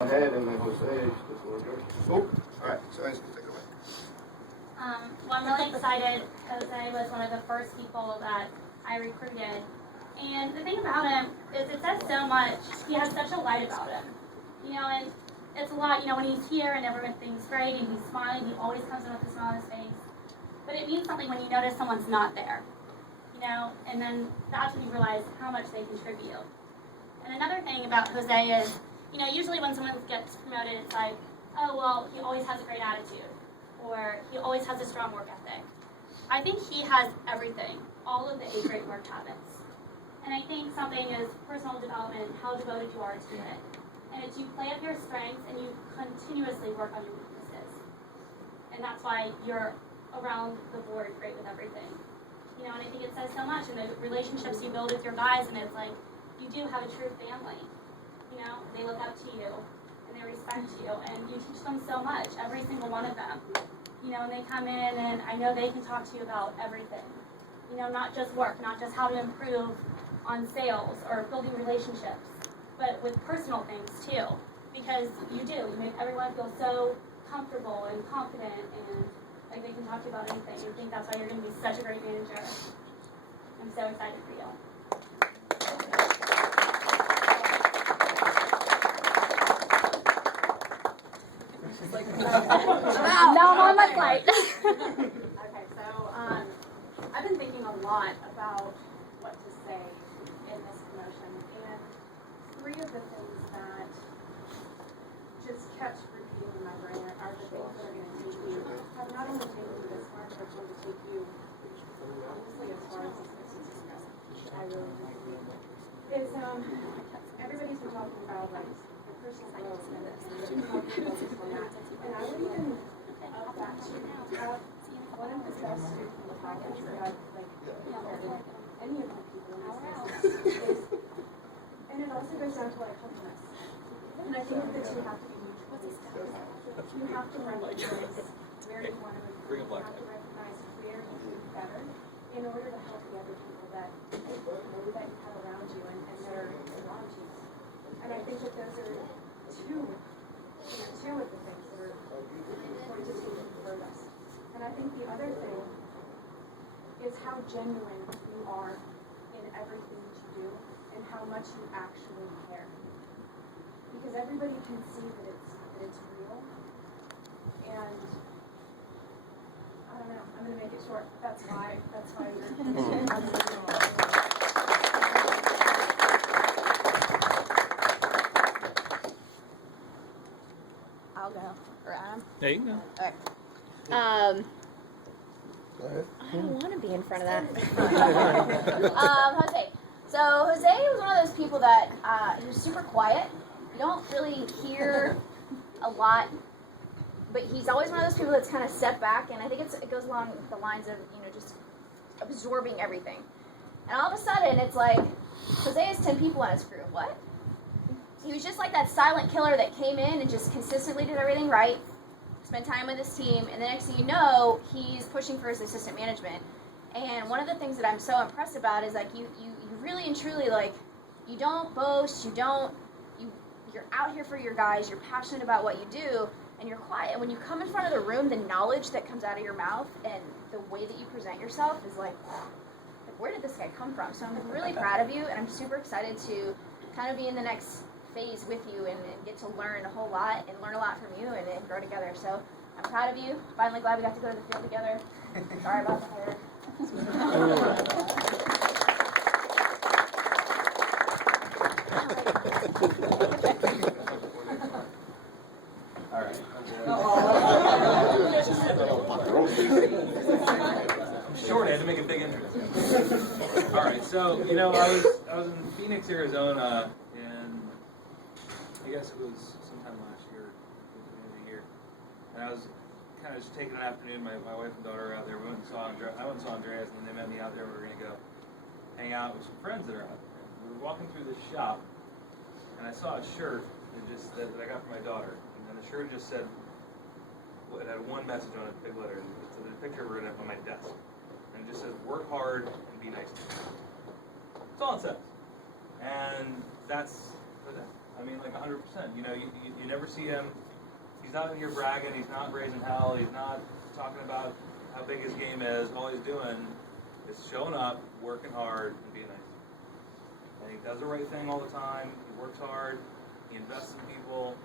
Ahead, and then Jose, the floor is yours. Oh, all right, so nice to take it away. Well, I'm really excited. Jose was one of the first people that I recruited. And the thing about him is it says so much. He has such a light about him. And it's a lot, when he's here and everyone thinks great and he's smiling, he always comes in with a smile on his face. But it means something when you notice someone's not there. And then that's when you realize how much they contribute. And another thing about Jose is, usually when someone gets promoted, it's like, oh, well, he always has a great attitude, or he always has a strong work ethic. I think he has everything, all of the 8 great work habits. And I think something is personal development, how devoted you are to it. And it's you play up your strengths and you continuously work on your weaknesses. And that's why you're around the board great with everything. And I think it says so much in the relationships you build with your guys, and it's like, you do have a true family. They look up to you, and they respect you, and you teach them so much, every single one of them. And they come in, and I know they can talk to you about everything. Not just work, not just how to improve on sales or building relationships, but with personal things too. Because you make everyone feel so comfortable and confident, and like they can talk to you about anything. I think that's why you're going to be such a great manager. I'm so excited for you. Now I'm on my flight. Okay, so I've been thinking a lot about what to say in this promotion, and 3 of the things that just kept repeating in my brain are the things that are going to take you, have not only taken you this far, but going to take you, honestly, as far as this I really do believe is everybody's been talking about like the personal growth and that. And I would even up that to have one of the best podcasts that I've heard any of the people in this business is, and it also goes down to humbleness. And I think that the 2 have to be mutual. You have to recognize where you want to improve. You have to recognize where you can be better in order to help the other people that you have around you and that are around you. And I think that those are two of the things that are going to take you furthest. And I think the other thing is how genuine you are in everything that you do and how much you actually care. Because everybody can see that it's real. And I don't know, I'm gonna make it short. That's why I'll go. Or Adam? There you go. Okay. Go ahead. I don't want to be in front of that. Jose. So Jose was one of those people that he was super quiet. You don't really hear a lot, but he's always one of those people that's kind of set back, and I think it goes along the lines of just absorbing everything. And all of a sudden, it's like Jose has 10 people on his crew. What? He was just like that silent killer that came in and just consistently did everything right, spent time with his team, and the next thing you know, he's pushing for his assistant management. And one of the things that I'm so impressed about is like you really and truly you don't boast, you're out here for your guys, you're passionate about what you do, and you're quiet. And when you come in front of the room, the knowledge that comes out of your mouth and the way that you present yourself is like where did this guy come from? So I'm really proud of you, and I'm super excited to kind of be in the next phase with you and get to learn a whole lot and learn a lot from you and grow together. So I'm proud of you. Finally glad we got to go to the field together. Sorry about the hair. All right. I'm short. I had to make a big entrance. All right. So I was in Phoenix, Arizona, and I guess it was sometime last year, beginning of the year, and I was kind of just taking an afternoon. My wife and daughter were out there. I went and saw Andreas, and then they met me out there. We were going to go hang out with some friends that are out there. We were walking through this shop, and I saw a shirt that I got for my daughter, and the shirt just said, it had one message on it, big letters. So the picture of her on my desk, and it just says, "Work hard and be nice to people." That's all it says, and that's I mean, like 100%. You know, you never see him. He's not in here bragging. He's not raising hell. He's not talking about how big his game is. All he's doing is showing up, working hard, and being nice. And he does the right thing all the time. He works hard. He invests in people.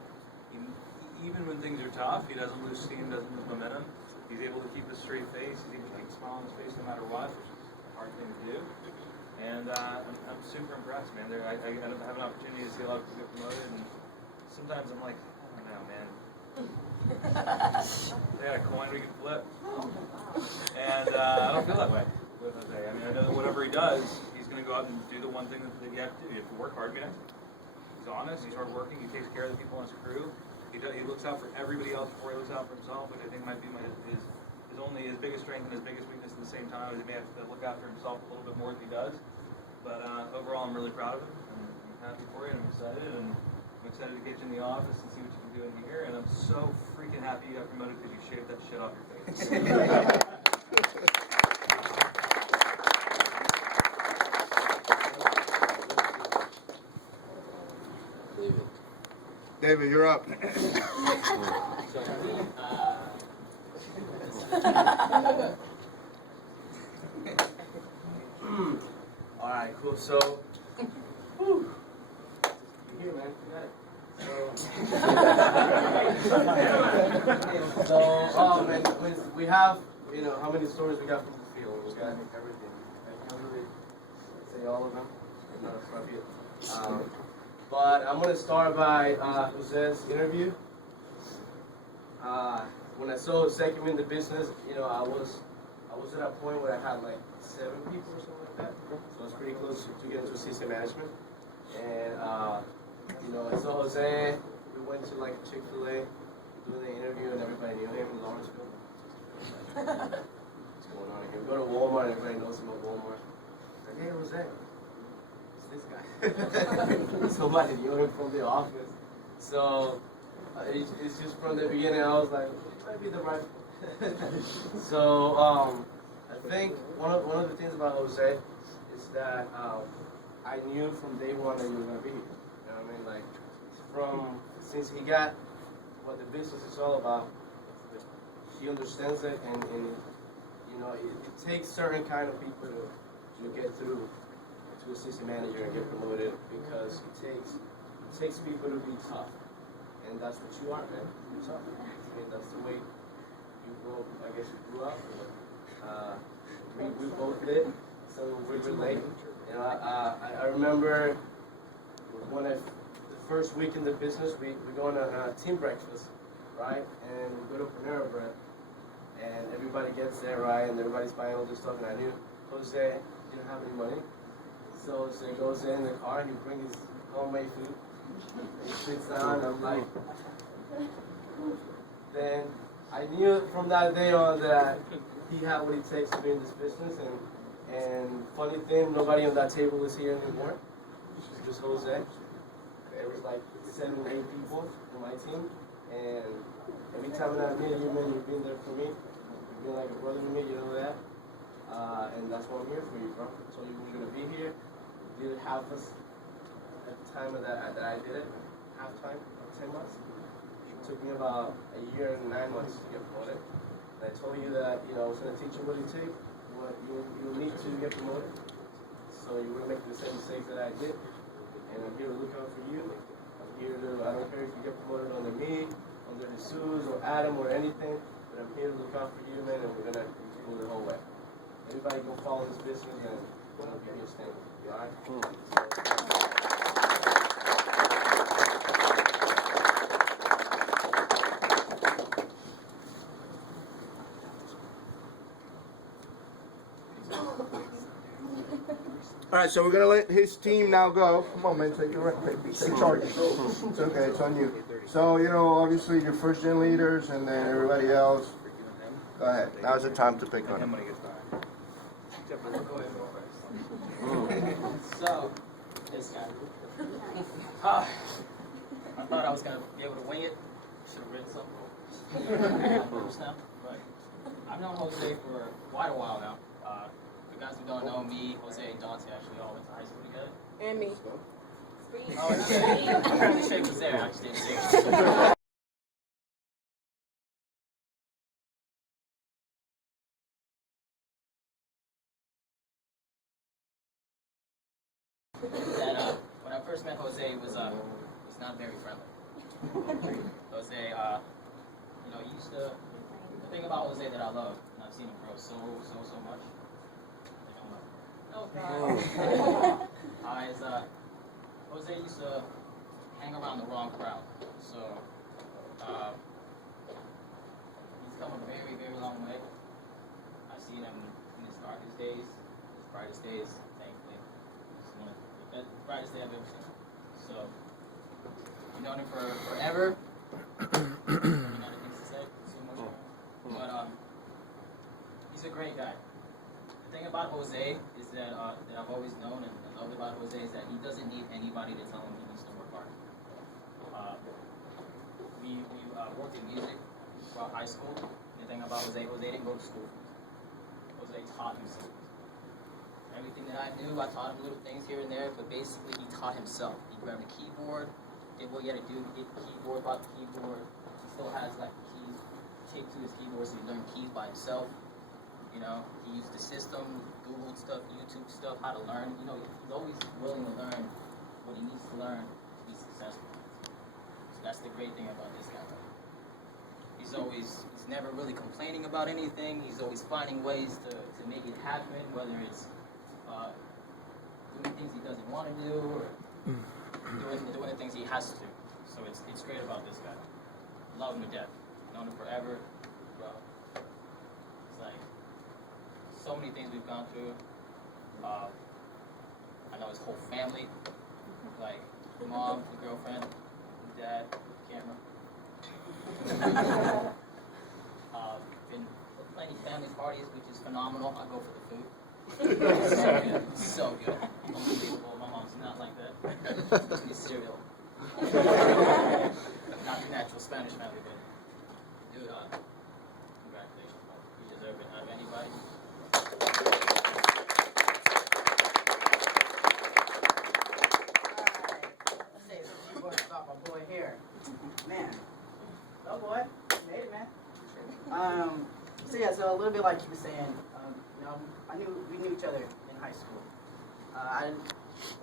Even when things are tough, he doesn't lose steam, doesn't lose momentum. He's able to keep a straight face. He's able to keep a smile on his face no matter what, which is a hard thing to do. And I'm super impressed, man. I have an opportunity to see a lot of people get promoted, and sometimes I'm like, I don't know, man. They got a coin we can flip. And I don't feel that way with Jose. I mean, I know that whatever he does, he's going to go out and do the one thing that you have to do. You have to work hard, be nice. He's honest, he's hardworking, he takes care of the people on his crew. He looks out for everybody else before he looks out for himself, which I think might be his biggest strength and his biggest weakness at the same time. Is he may have to look after himself a little bit more than he does. But overall, I'm really proud of him. I'm happy for you, and I'm excited. And I'm excited to get you in the office and see what you can do in here. And I'm so freaking happy you got promoted because you shaved that shit off your face. David, you're up. All right, cool. So, you here, man? You got it. So, man, we have, how many stories we got from the field? We got everything. I can't really say all of them. No, it's not good. But I'm gonna start by Jose's interview. When I saw Jose come in the business, I was at a point where I had like 7 people or something like that. So I was pretty close to getting to assistant management. And I saw Jose. We went to like Chick-fil-A, doing the interview, and everybody knew him in Lawrenceville. What's going on here? We go to Walmart, and everybody knows him at Walmart. Like, hey, Jose. This guy. Somebody knew him from the office. So it's just from the beginning I was like, it might be the right. So I think one of the things about Jose is that I knew from day one that you were gonna be here. You know what I mean? Like since he got what the business is all about, he understands it, and it takes certain kind of people to get through to assistant manager and get promoted, because it takes people to be tough, and that's what you are, man. You're tough. I mean, that's the way you grew. I guess you grew up. We both did, so we relate. I remember when the first week in the business, we go on a team breakfast, right? And we go to Panera Bread, and everybody gets there, right? And everybody's buying all this stuff, and I knew Jose didn't have any money. So he goes in the car and he brings his homemade food. He sits down and I'm like, then I knew from that day on that he had what it takes to be in this business. And funny thing, nobody on that table is here anymore. It's just Jose. There was like 7 or 8 people in my team. And every time that I meet you, man, you've been there for me. You've been like a brother to me, you know that. And that's why I'm here for you, bro. So you were gonna be here. Did it half us at the time that I did it, half time, 10 months. It took me about a year and 9 months to get promoted. And I told you that I was going to teach you what it takes, what you need to get promoted. So you wouldn't make the same mistakes that I did. And I'm here to look out for you. I don't care if you get promoted under me, under Jesus or Adam or anything, but I'm here to look out for you, man, and we're gonna move the whole way. Everybody go follow this business, and I'll give you a stand. All right? All right, so we're gonna let his team now go. Come on, man, take charge. It's okay, it's on you. So obviously your first gen leaders, and then everybody else. Go ahead. Now's the time to pick on him. So, this guy. I thought I was going to be able to wing it. Should have written something. But I've known Jose for quite a while now. You guys who don't know me, Jose and Dante actually all went to high school together. And me. Oh, apparently Shay was there. I just didn't see it. That when I first met Jose, was not very friendly. Jose, he used to. The thing about Jose that I love, and I've seen him grow so much. Oh God. Is Jose used to hang around the wrong crowd. So he's come a very, very long way. I've seen him in his darkest days, his brightest days, thankfully. It's one of the brightest day I've ever seen. So I've known him for forever. Another things to say, too much. But he's a great guy. The thing about Jose is that I've always known and loved about Jose is that he doesn't need anybody to tell him he needs to work hard. We worked in music throughout high school. The thing about Jose didn't go to school. Jose taught himself. Everything that I knew, I taught him little things here and there, but basically he taught himself. He grabbed a keyboard, did what he had to do to get the keyboard, bought the keyboard. He still has like the keys taped to his keyboard, so he learned keys by himself. He used the system, Googled stuff, YouTube stuff, how to learn. He's always willing to learn what he needs to learn to be successful. So that's the great thing about this guy. He's never really complaining about anything. He's always finding ways to make it happen, whether it's doing things he doesn't want to do or doing the things he has to. So it's great about this guy. Love him to death. Known him forever. Bro. It's like so many things we've gone through. I know his whole family, like the mom, the girlfriend, the dad, the camera. Been to plenty family parties, which is phenomenal. I go for the food. So good. Unbelievable. My mom's not like that. It's cereal. Not the natural Spanish family, but dude, congratulations. You deserve it. Out of anybody. Let's say a few words about my boy here. Man. Oh boy. Made it, man. So a little bit like you were saying, we knew each other in high school.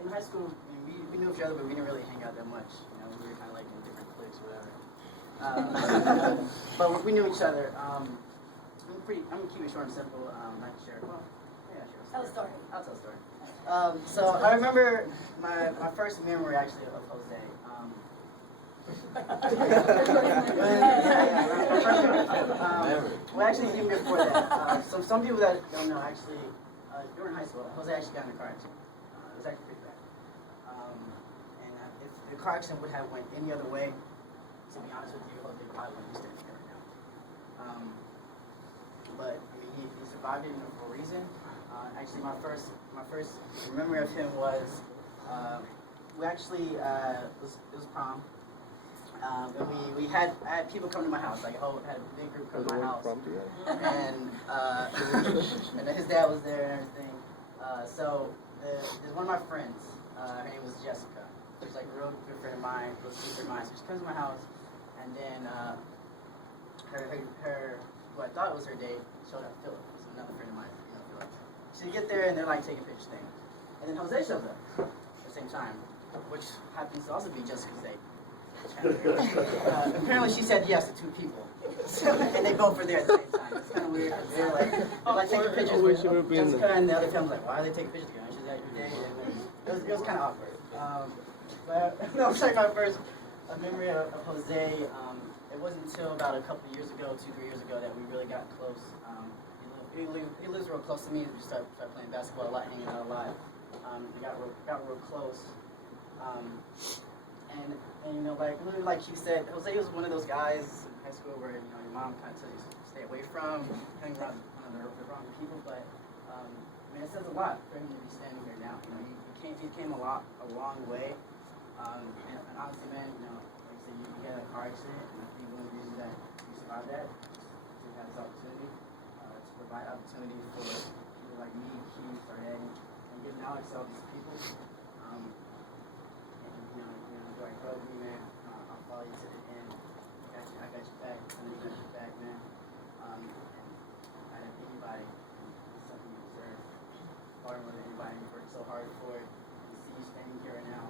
In high school, we knew each other, but we didn't really hang out that much. We were kind of like in different cliques or whatever. But we knew each other. I'm gonna keep it short and simple. Not to share. Well, yeah, sure. Tell a story. I'll tell a story. So I remember my first memory actually of Jose. Well, actually, even before that. So some people that don't know, actually, during high school, Jose actually got in a car accident. It was actually pretty bad. And if the car accident would have went any other way, to be honest with you, Jose probably wouldn't be standing here right now. But he survived it for a reason. Actually, my first memory of him was we actually it was prom. And I had people come to my house, like had a big group come to my house, and then his dad was there and everything. So there's one of my friends. Her name was Jessica. She's like a real good friend of mine, real sister of mine. So she comes to my house, and then her who I thought was her date showed up. Philip, who's another friend of mine. Philip. So you get there and they're like taking pictures thing, and then Jose shows up at the same time, which happens to also be Jessica's date. Apparently she said yes to two people. And they both were there at the same time. It's kind of weird. They're like taking pictures with Jessica and the other film's like, why are they taking pictures together? She's like, your day. And it was kind of awkward. But that was like my first memory of Jose. It wasn't until about a couple of years ago, 2-3 years ago, that we really got close. He lives real close to me. We started playing basketball a lot, hanging out a lot. We got real close. And like you said, Jose was one of those guys in high school where your mom kind of tells you to stay away from, hang around the wrong people. But it says a lot for him to be standing here now. He came a long way. And honestly, man, like I said, you had a car accident, and I think one of the reasons that you survived that is to have this opportunity to provide opportunity for people like me, Keith, Sarday, and getting Alex all these people. And grow with me, man. I'll follow you to the end. I got your back. I know you got your back, man. And I didn't think anybody. It's something you deserve. Far more than anybody. You worked so hard for it. To see you standing here right now.